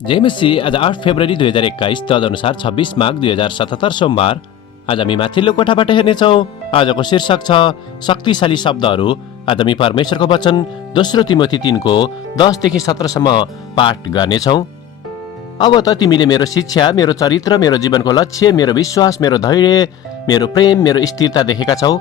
JMC आज 8 February 2021 तदनुसार 26 माघ 2077 सोमबार। आज हामी माथिल्लो कोठाबाट हेर्नेछौँ। आजको शीर्षक छ शक्तिशाली शब्दहरू। आज हामी परमेश्वरको वचन दोस्रो तिमोथी 3को 10 देखि 17सम्म पाठ गर्नेछौँ। अब त तिमीले मेरो शिक्षा, मेरो चरित्र, मेरो जीवनको लक्ष्य, मेरो विश्वास, मेरो धैर्य, मेरो प्रेम, मेरो स्थिरता देखेका छौ।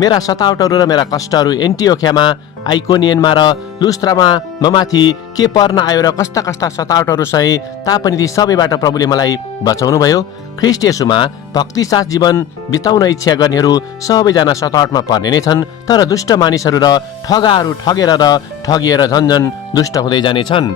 मेरा सतावटहरू र मेरा कष्टहरू एन्टिओखियामा, आइकोनियनमा र लुस्त्रामा ममाथि के पर्न आयो र कस्ता कस्ता सतावटहरू सहे तापनि ती सबैबाट प्रभुले मलाई बचाउनुभयो। ख्रिस्ट येशूमा भक्ति साथ जीवन बिताउन इच्छा गर्नेहरू सबैजना सतावटमा पर्ने नै छन्, तर दुष्ट मानिसहरू र ठगाहरू ठगेर र ठगिएर झन्झन दुष्ट हुँदै जानेछन्।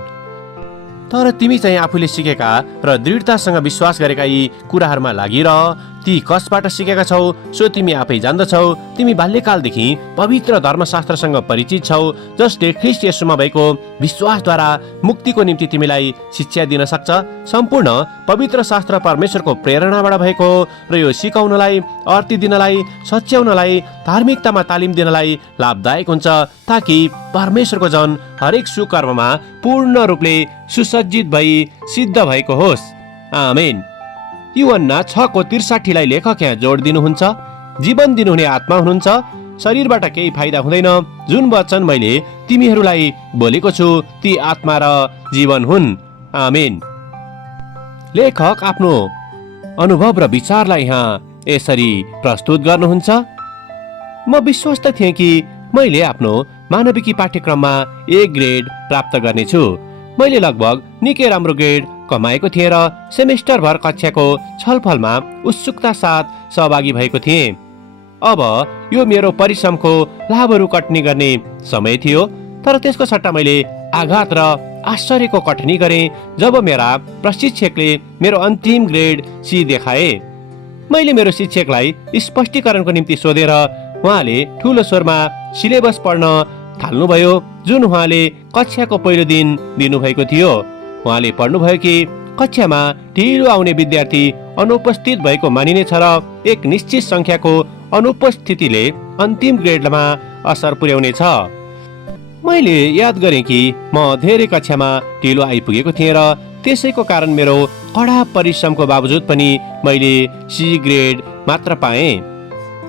तर तिमी चाहिँ आफूले सिकेका र दृढतासँग विश्वास गरेका यी कुराहरूमा लागिरह। ती कसबाट सिकेका छौ सो तिमी आफै जान्दछौ। तिमी बाल्यकालदेखि पवित्र धर्मशास्त्रसँग परिचित छौ, जसले ख्रिस्ट येशूमा भएको विश्वासद्वारा मुक्तिको निम्ति तिमीलाई शिक्षा दिन सक्छ। सम्पूर्ण पवित्र शास्त्र परमेश्वरको प्रेरणाबाट भएको र यो सिकाउनलाई, अर्ती दिनलाई, सच्याउनलाई, धार्मिकतामा तालिम दिनलाई लाभदायक हुन्छ, ताकि परमेश्वरको जन हरेक सुकर्ममा पूर्ण रूपले सुसज्जित भई सिद्ध भएको होस्। आमेन। यूहन्ना 6:63 लेखक यहाँ जोड दिनुहुन्छ। जीवन दिनुहुने आत्मा हुनुहुन्छ, शरीरबाट केही फाइदा हुँदैन। जुन वचन मैले तिमीहरूलाई बोलेको छु ती आत्मा र जीवन हुन्। आमेन। लेखक आफ्नो अनुभव र विचारलाई यहाँ यसरी प्रस्तुत गर्नुहुन्छ। म विश्वस्त थिएँ कि मैले आफ्नो मानविकी पाठ्यक्रममा A ग्रेड प्राप्त गर्नेछु। मैले लगभग निकै राम्रो ग्रेड कमाएको थिएँ र सेमेस्टरभर कक्षाको छलफलमा उत्सुकता साथ सहभागी भएको थिएँ। अब यो मेरो परिश्रमको लाभहरू कटनी गर्ने समय थियो, तर त्यसको सट्टा मैले आघात र आश्चर्यको कटनी गरेँ जब मेरा प्रशिक्षकले मेरो अन्तिम ग्रेड C देखाए। मैले मेरो शिक्षकलाई स्पष्टीकरणको निम्ति सोधेर उहाँले ठुलो स्वरमा सिलेबस पढ्न थाल्नुभयो, जुन उहाँले कक्षाको पहिलो दिन दिनुभएको थियो। उहाँले पढ्नुभयो कि कक्षामा ढिलो आउने विद्यार्थी अनुपस्थित भएको मानिनेछ र एक निश्चित संख्याको अनुपस्थितिले अन्तिम ग्रेडमा असर पुर्याउनेछ। मैले याद गरेँ कि म धेरै कक्षामा ढिलो आइपुगेको थिएँ र त्यसैको कारण मेरो कडा परिश्रमको बावजुद पनि मैले C ग्रेड मात्र पाएँ।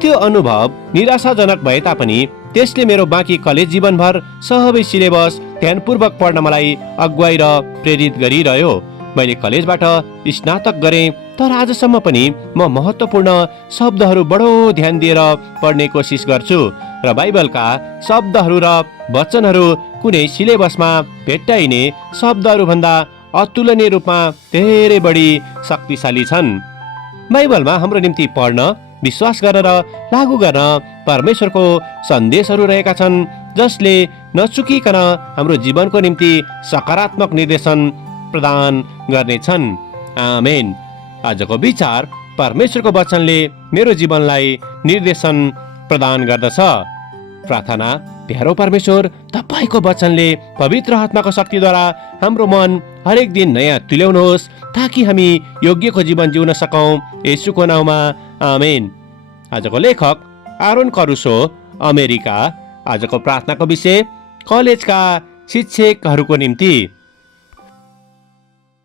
त्यो अनुभव निराशाजनक भए तापनि त्यसले मेरो बाँकी कलेज जीवनभर सबै सिलेबस ध्यानपूर्वक पढ्न मलाई अगुवाई र प्रेरित गरिरह्यो। मैले कलेजबाट स्नातक गरेँ, तर आजसम्म पनि म महत्त्वपूर्ण शब्दहरू बडो ध्यान दिएर पढ्ने कोसिस गर्छु र बाइबलका शब्दहरू र वचनहरू कुनै सिलेबसमा भेट्टाइने शब्दहरूभन्दा अतुलनीय रूपमा धेरै बढी शक्तिशाली छन्। बाइबलमा हाम्रो निम्ति पढ्न, विश्वास गर्न र लागू गर्न परमेश्वरको सन्देशहरू रहेका छन्, जसले नचुकिकन हाम्रो जीवनको निम्ति सकारात्मक निर्देशन प्रदान गर्नेछन्। आमेन। आजको विचार, परमेश्वरको वचनले मेरो जीवनलाई निर्देशन प्रदान गर्दछ। प्रार्थना। प्यारो परमेश्वर, तपाईको वचनले पवित्र आत्माको शक्तिद्वारा हाम्रो मन हरेक दिन नयाँ तुल्याउनुहोस्, ताकि हामी योग्यको जीवन जिउन सकौं। येशूको नाउँमा आमेन। आजको लेखक आरोन करुसो, अमेरिका। आजको प्रार्थनाको विषय कलेजका शिक्षकहरूको निम्ति।